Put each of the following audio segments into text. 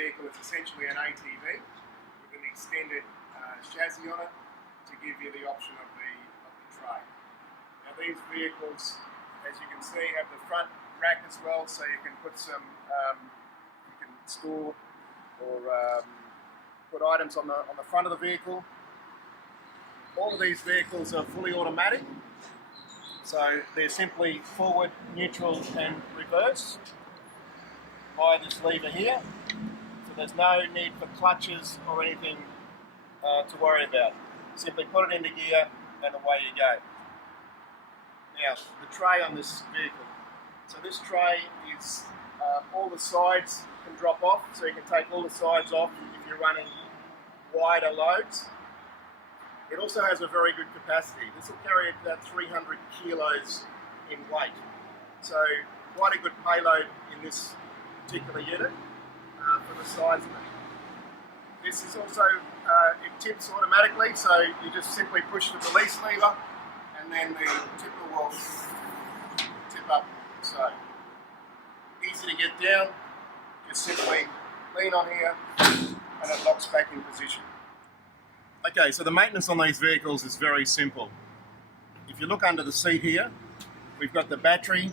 vehicle is essentially an ATV with an extended chassis on it to give you the option of the tray. Now these vehicles, as you can see, have the front rack as well, so you can put some, you can store or put items on the front of the vehicle. All of these vehicles are fully automatic, so they're simply forward, neutral and reverse by this lever here. So there's no need for clutches or anything to worry about. Simply put it into gear and away you go. Now, the tray on this vehicle. So this tray is, all the sides can drop off, so you can take all the sides off if you're running wider loads. It also has a very good capacity. This will carry about 300 kilos in weight. So quite a good payload in this particular unit for the size of it. This is also, it tips automatically, so you just simply push the release lever and then the tipper will tip up. So easy to get down, just simply lean on here and it locks back in position. Okay, so the maintenance on these vehicles is very simple. If you look under the seat here, we've got the battery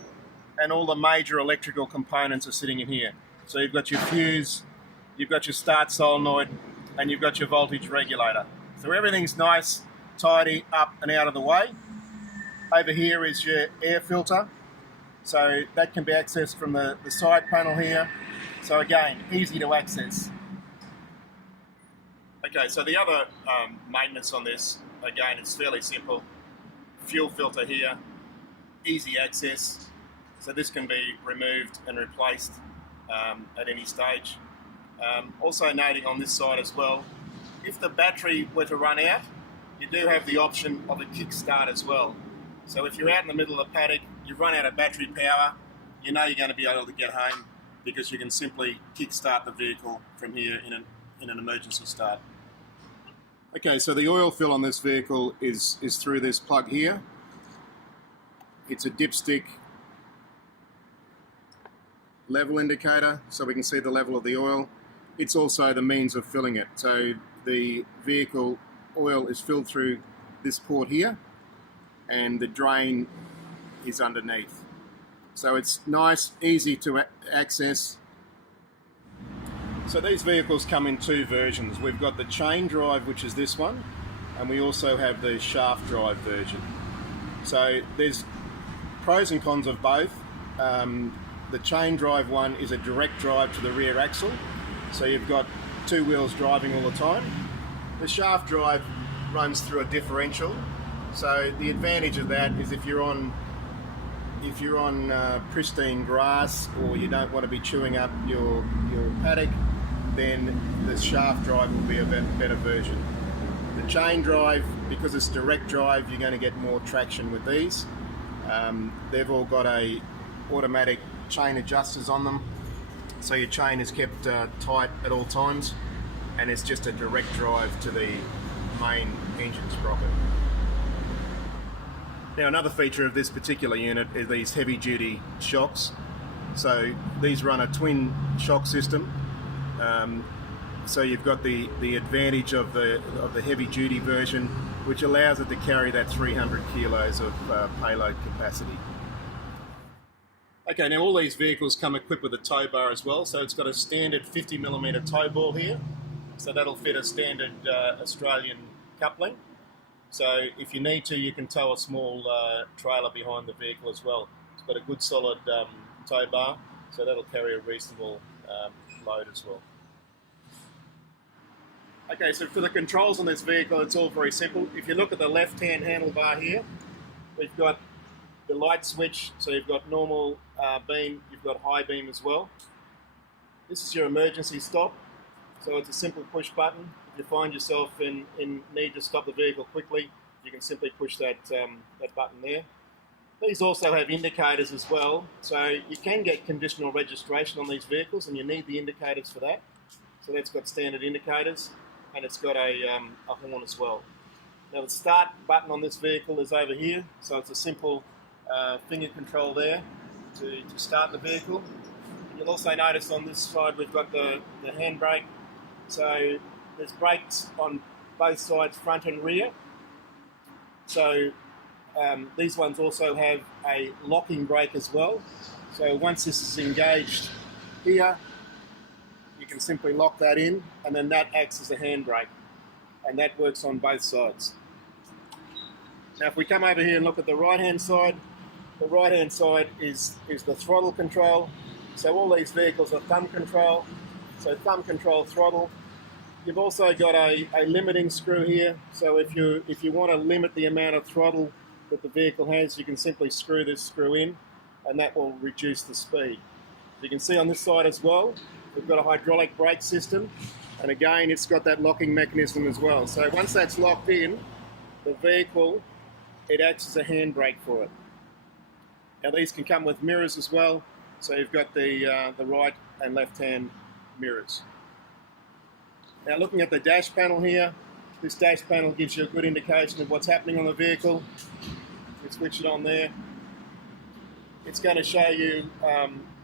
and all the major electrical components are sitting in here. So you've got your fuse, you've got your start solenoid, and you've got your voltage regulator. So everything's nice, tidy, up and out of the way. Over here is your air filter. So that can be accessed from the side panel here. So again, easy to access. Okay, so the other maintenance on this, again, it's fairly simple. Fuel filter here, easy access. So this can be removed and replaced at any stage. Also noting on this side as well, if the battery were to run out, you do have the option of a kickstart as well. So if you're out in the middle of the paddock, you've run out of battery power, you know you're going to be able to get home because you can simply kickstart the vehicle from here in an emergency start. Okay, so the oil fill on this vehicle is through this plug here. It's a dipstick level indicator, so we can see the level of the oil. It's also the means of filling it. So the vehicle oil is filled through this port here, and the drain is underneath. So it's nice, easy to access. So these vehicles come in two versions. We've got the chain drive, which is this one, and we also have the shaft drive version. So there's pros and cons of both. The chain drive one is a direct drive to the rear axle, so you've got two wheels driving all the time. The shaft drive runs through a differential, so the advantage of that is if you're on pristine grass or you don't want to be chewing up your paddock, then the shaft drive will be a better version. The chain drive, because it's direct drive, you're going to get more traction with these. They've all got a automatic chain adjusters on them, so your chain is kept tight at all times, and it's just a direct drive to the main engine sprocket. Now another feature of this particular unit is these heavy duty shocks. So these run a twin shock system. So you've got the advantage of the heavy duty version, which allows it to carry that 300 kilos of payload capacity. Okay, now all these vehicles come equipped with a tow bar as well. So it's got a standard 50mm tow ball here. So that'll fit a standard Australian coupling. So if you need to, you can tow a small trailer behind the vehicle as well. It's got a good solid tow bar, so that'll carry a reasonable load as well. Okay, so for the controls on this vehicle, it's all very simple. If you look at the left-hand handlebar here, we've got the light switch, so you've got normal beam, you've got high beam as well. This is your emergency stop, so it's a simple push button. If you find yourself in need to stop the vehicle quickly, you can simply push that button there. These also have indicators as well, so you can get conditional registration on these vehicles, and you need the indicators for that. So that's got standard indicators, and it's got a horn as well. Now the start button on this vehicle is over here, so it's a simple finger control there to start the vehicle. You'll also notice on this side we've got the handbrake. So there's brakes on both sides, front and rear. So these ones also have a locking brake as well. So once this is engaged here, you can simply lock that in, and then that acts as a handbrake, and that works on both sides. Now if we come over here and look at the right hand side is the throttle control. So all these vehicles are thumb control, so thumb control throttle. You've also got a limiting screw here, so if you want to limit the amount of throttle that the vehicle has, you can simply screw this screw in, and that will reduce the speed. You can see on this side as well, we've got a hydraulic brake system, and again it's got that locking mechanism as well. So once that's locked in, the vehicle, it acts as a handbrake for it. Now these can come with mirrors as well, so you've got the right and left hand mirrors. Now looking at the dash panel here, this dash panel gives you a good indication of what's happening on the vehicle. We switch it on there. It's going to show you,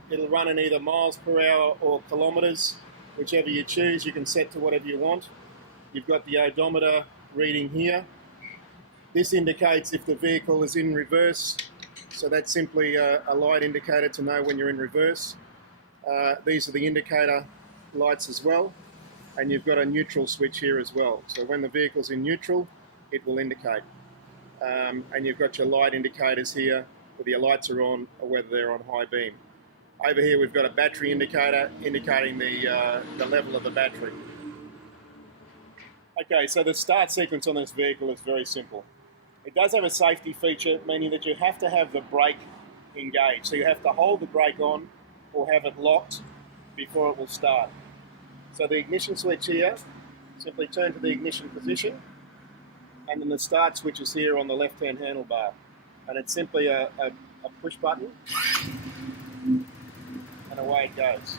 it'll run in either miles per hour or kilometres, whichever you choose. You can set to whatever you want. You've got the odometer reading here. This indicates if the vehicle is in reverse, so that's simply a light indicator to know when you're in reverse. These are the indicator lights as well, and you've got a neutral switch here as well. So when the vehicle's in neutral, it will indicate. And you've got your light indicators here, whether your lights are on or whether they're on high beam. Over here we've got a battery indicator indicating the level of the battery. Okay, so the start sequence on this vehicle is very simple. It does have a safety feature, meaning that you have to have the brake engaged. So you have to hold the brake on or have it locked before it will start. So the ignition switch here, simply turn to the ignition position, and then the start switch is here on the left-hand handlebar. And it's simply a push button, and away it goes.